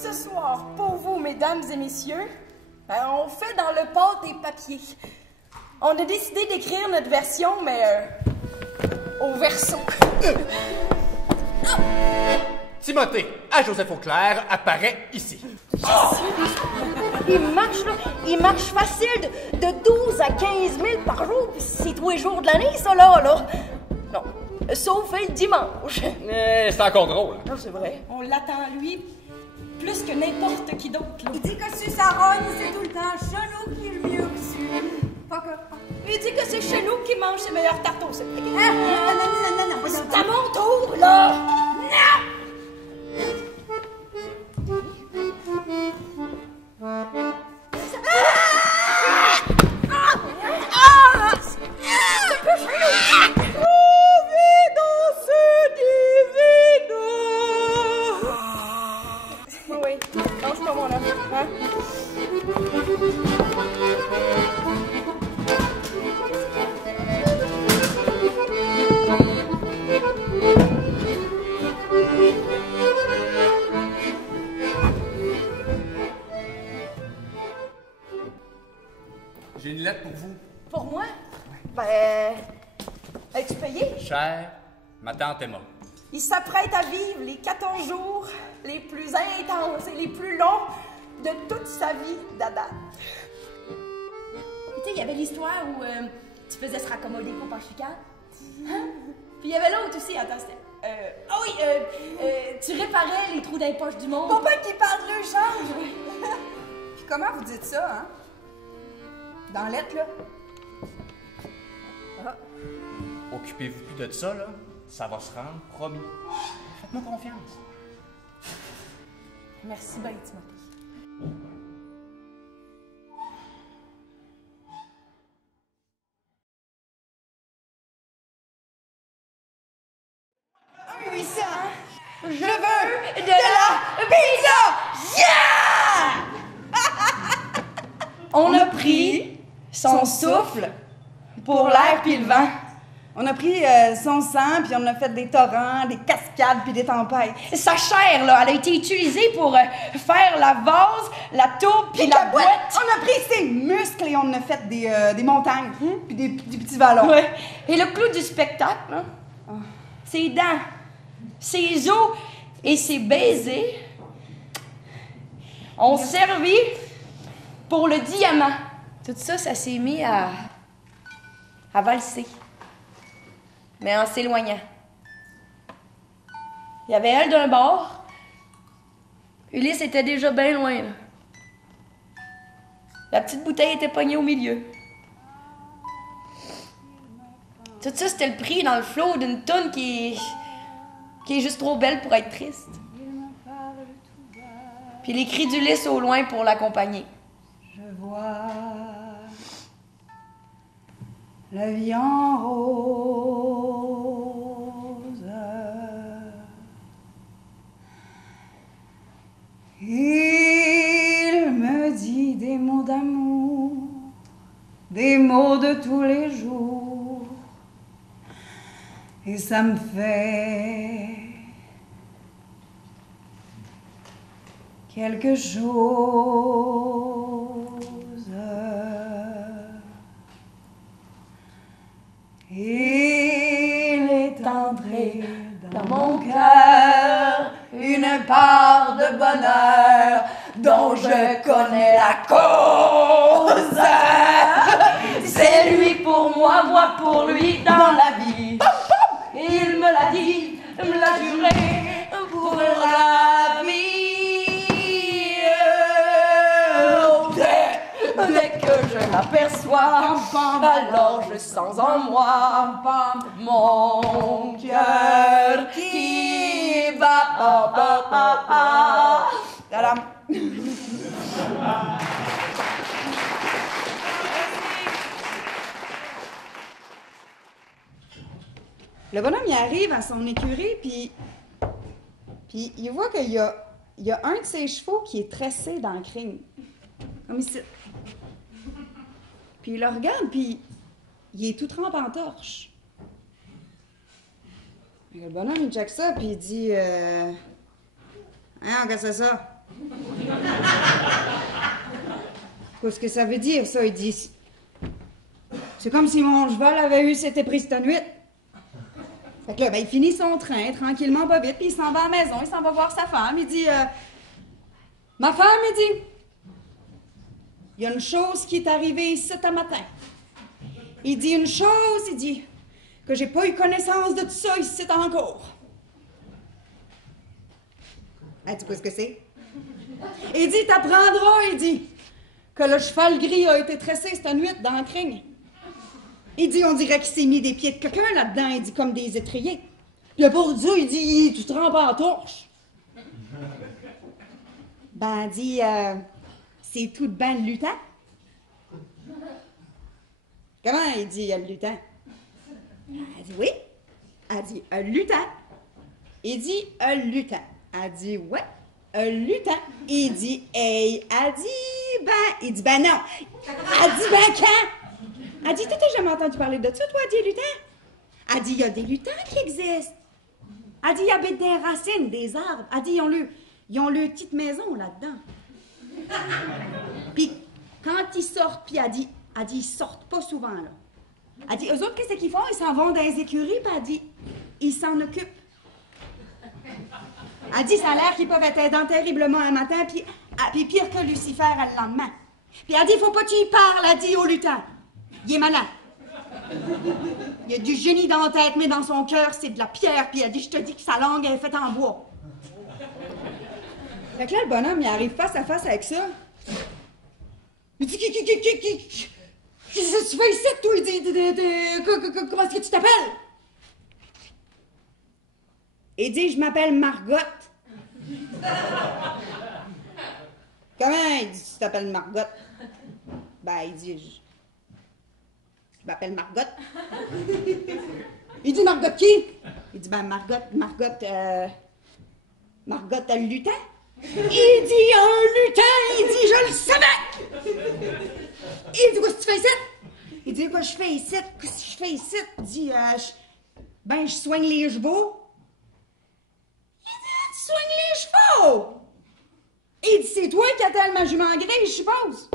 Ce soir, pour vous, mesdames et messieurs, on fait dans le port des papiers. On a décidé d'écrire notre version, mais au verso. Timothée, à Joseph Auclair, apparaît ici. Il marche facile de 12 à 15 000 par jour, puis c'est tous les jours de l'année, ça, là. Non, sauf le dimanche. C'est encore drôle. Non, c'est vrai. On l'attend, lui, plus que n'importe qui d'autre. Il dit que sur sa rogne, c'est tout le temps Chenou qui est le mieux dessus. Pas que... Il dit que c'est chez nous qui mange ses meilleurs tartes au sucre. Non. C'est à mon tour, là! Non! Oui, lâche pas mon homme, hein? J'ai une lettre pour vous. Pour moi? Ben... Es-tu payé? Cher, ma tante Emma. Il s'apprête à vivre les 14 jours les plus intenses et les plus longs de toute sa vie d'Adam. Tu sais, il y avait l'histoire où tu faisais se raccommoder pour Panchican. Hein? Puis il y avait l'autre aussi, attends, c'était... tu réparais les trous dans les poches du monde. Papa qui parle de change. Puis comment vous dites ça, hein? Dans la lettre, là? Ah. Occupez-vous plus de ça, là. Ça va se rendre, promis. Faites-moi confiance. Merci bien, Timothée. Oui, ça! Je veux de la pizza! Yeah! On a pris son souffle pour l'air puis le vent. On a pris son sang, puis on a fait des torrents, des cascades, puis des tempêtes. Sa chair, là, elle a été utilisée pour faire la vase, la tour, puis la boîte. On a pris ses muscles et on a fait des montagnes, puis des petits vallons. Ouais. Et le clou du spectacle, hein, ses dents, ses os et ses baisers ont servi pour le diamant. Tout ça, ça s'est mis à valser. Mais en s'éloignant. Il y avait elle d'un bord. Ulysse était déjà bien loin, là. La petite bouteille était pognée au milieu. Tout ça, c'était le prix dans le flot d'une toune qui est juste trop belle pour être triste. Puis les cris d'Ulysse au loin pour l'accompagner. Je vois la vie en rose. Il me dit des mots d'amour, des mots de tous les jours, et ça me fait quelque chose. Il est entré dans mon cœur une part de bonheur dont je connais la cause. C'est lui pour moi pour lui dans la vie. Il me l'a dit, me l'a juré pour la vie. Dès que je l'aperçois, alors je sens en moi mon cœur qui bat. Tadam. Le bonhomme, il arrive à son écurie, puis il voit qu'il y a un de ses chevaux qui est tressé dans le crine. Comme ici. Puis il le regarde, puis il est tout trempé en torche. Le bonhomme, il check ça, puis il dit... Hein, qu'est-ce que c'est ça? Qu'est-ce que ça veut dire, ça? Il dit... C'est comme si mon cheval avait eu cette prise cette nuit. Fait que là, ben, il finit son train, tranquillement, pas vite, puis il s'en va à la maison, il s'en va voir sa femme, il dit... Ma femme, il dit... Il y a une chose qui est arrivée ici ce matin. Il dit une chose, il dit... Que j'ai pas eu connaissance de tout ça ici encore. Elle dit, qu'est-ce que c'est? Il dit, t'apprendras, il dit, que le cheval gris a été tressé cette nuit dans la crigne. Il dit, on dirait qu'il s'est mis des pieds de quelqu'un là-dedans, il dit, comme des étriers. Puis le pauvre Dieu, il dit, tu te trempes en torche. Ben, elle dit, c'est tout de ben le lutin. Comment il dit, le lutin? Elle dit, oui. Elle dit, un lutin. Il dit, un lutin. Elle dit, ouais, un lutin. Il dit, hey. Elle dit, ben. Il dit, ben non. Elle dit, ben quand? Elle dit, t'as jamais entendu parler de ça, toi, dit lutin? Elle dit, il y a des lutins qui existent. Elle dit, ils habitent des racines, des arbres. Elle dit, ils ont leur petite maison là-dedans. Puis, quand ils sortent, puis elle dit, ils sortent pas souvent, là. Elle dit, eux autres, qu'est-ce qu'ils font? Ils s'en vont dans les écuries, puis elle dit, ils s'en occupent. Elle dit, ça a l'air qu'ils peuvent être aidants terriblement un matin, puis pire que Lucifer le lendemain. Puis elle dit, faut pas que tu y parles, elle dit, au lutin. Il est malin. Il a du génie dans la tête, mais dans son cœur, c'est de la pierre, puis elle dit, je te dis que sa langue est faite en bois. Fait que là, le bonhomme, il arrive face à face avec ça. Il dit, qu'est-ce que tu fais ici, toi? Il dit, comment est-ce que tu t'appelles? Il dit, je m'appelle Margot. Comment il dit, tu t'appelles Margot? Ben, il dit, je m'appelle Margot. Il dit, Margot qui? Il dit, ben, Margot, le lutin. Il dit, un lutin, il dit, je le savais! Il dit, qu'est-ce que tu fais ici? Il dit, quoi je fais ici? Qu'est-ce que je fais ici? Il dit, je soigne les chevaux. Il dit, tu soignes les chevaux? Il dit, c'est toi qui attelles ma jument grise, je suppose.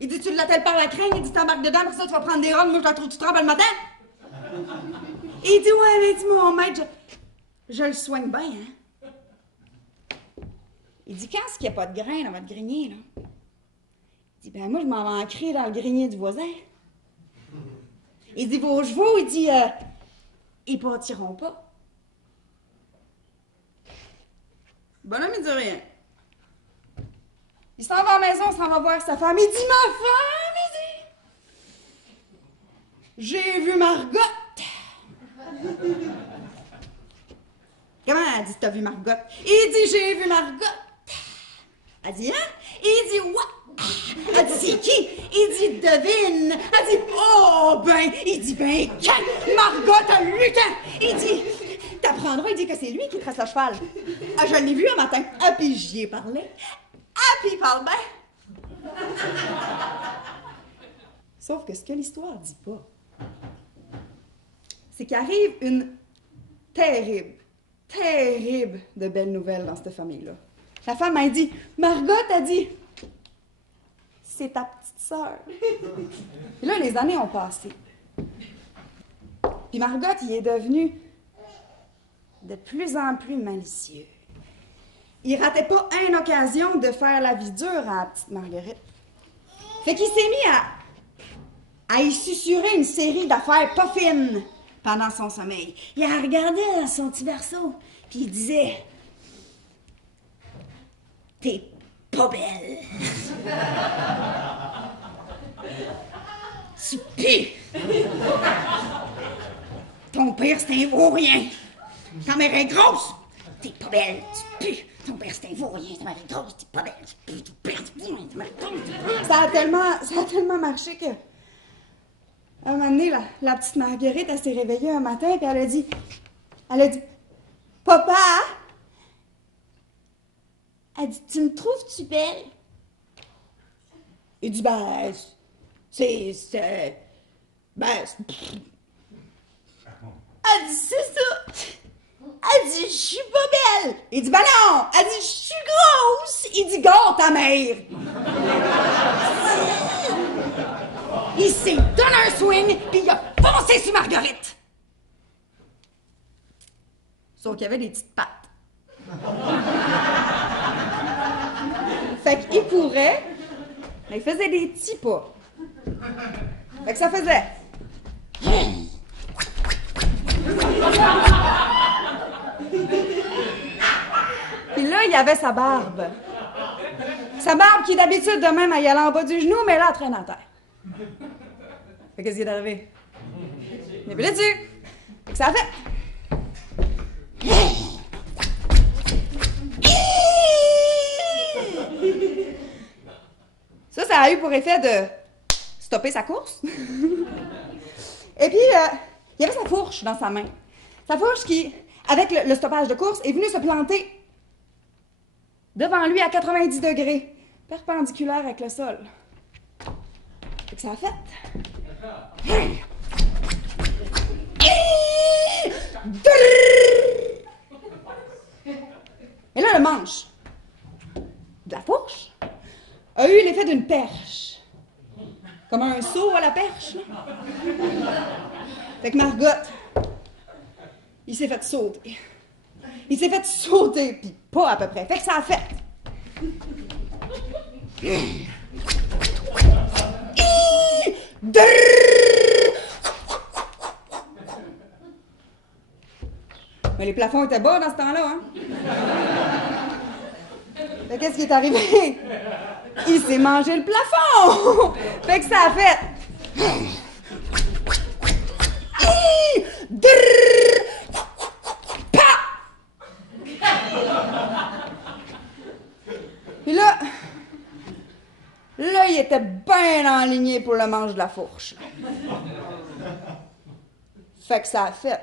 Il dit, tu l'attelles par la crème, il dit, t'embarques dedans, pour ça, tu vas prendre des robes, moi, je la trouve, tu trempes le matin. Il dit, ouais, mais dis, mon maître, je le soigne bien, hein. Il dit, quand est-ce qu'il n'y a pas de grain dans votre grenier, là? Il dit, ben moi, je m'en vais en crier dans le grenier du voisin. Il dit, vos chevaux, il dit, ils partiront pas. Bonhomme, il dit rien. Il s'en va à la maison, il s'en va voir sa femme. Il dit, ma femme, il dit, j'ai vu Margot. Comment elle dit, t'as vu Margot? Il dit, j'ai vu Margot. Elle dit, hein? Il dit, ouais. Elle dit, c'est qui? Il dit, devine. Elle dit, oh, ben. Il dit, ben, quel Margot a lutin. Il dit, t'apprendras, il dit que c'est lui qui tresse le cheval. Ah, je l'ai vu un matin. Ah, puis j'y ai parlé. Ah, puis il parle bien. Sauf que ce que l'histoire dit pas, c'est qu'il arrive une terrible de belles nouvelles dans cette famille-là. La femme a dit, Margot a dit, c'est ta petite sœur. Et là, les années ont passé. Puis Margot, il est devenu de plus en plus malicieux. Il ratait pas une occasion de faire la vie dure à la petite Marguerite. Fait qu'il s'est mis à y susurrer une série d'affaires pas fines pendant son sommeil. Il a regardé dans son petit berceau, puis il disait, t'es pas belle. Tu pues. Ton père, c'est un vaurien. Ta mère est grosse. T'es pas belle. Tu pues. Ton père, c'est un vaurien. Ta mère est grosse. T'es pas belle. Tu pues. Ton père, c'est un vaurien. Ça a tellement marché que... À un moment donné, la petite Marguerite, elle s'est réveillée un matin, puis elle a dit, Papa, elle dit, tu me trouves-tu belle? Il dit, ben, c'est... Elle dit, c'est ça. Elle dit, je suis pas belle. Il dit, ben non. Elle dit, je suis grosse. il dit gare ta mère. Il s'est donné un swing, puis il a foncé sur Marguerite. Sauf qu'il y avait des petites pattes. Fait qu'il courait, mais il faisait des petits pas. Fait que ça faisait... Puis là, il y avait sa barbe. Sa barbe qui, d'habitude, de même, elle y allait en bas du genou, mais là, elle traîne en terre. Fait qu'est-ce qui est arrivé? Il est plus là-dessus. Fait que ça a fait... Ça a eu pour effet de stopper sa course. Et puis, il y avait sa fourche dans sa main. Sa fourche qui, avec le stoppage de course, est venue se planter devant lui à 90 degrés, perpendiculaire avec le sol. Fait que ça a fait... Et là, le manche de la fourche a eu l'effet d'une perche. Comme un saut à la perche, là. Fait que Margot, il s'est fait sauter. Il s'est fait sauter, puis pas à peu près. Fait que ça a fait... Mais les plafonds étaient bas dans ce temps-là, hein? Fait qu'est-ce qui est arrivé? Il s'est mangé le plafond! Fait que ça a fait... Puis là, il était bien enligné pour le manche de la fourche. Fait que ça a fait...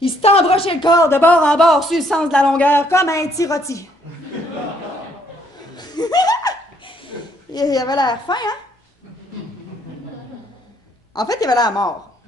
Il s'est embroché le corps de bord en bord sur le sens de la longueur comme un petit rôti. Il avait l'air fin, hein? En fait, il avait l'air mort.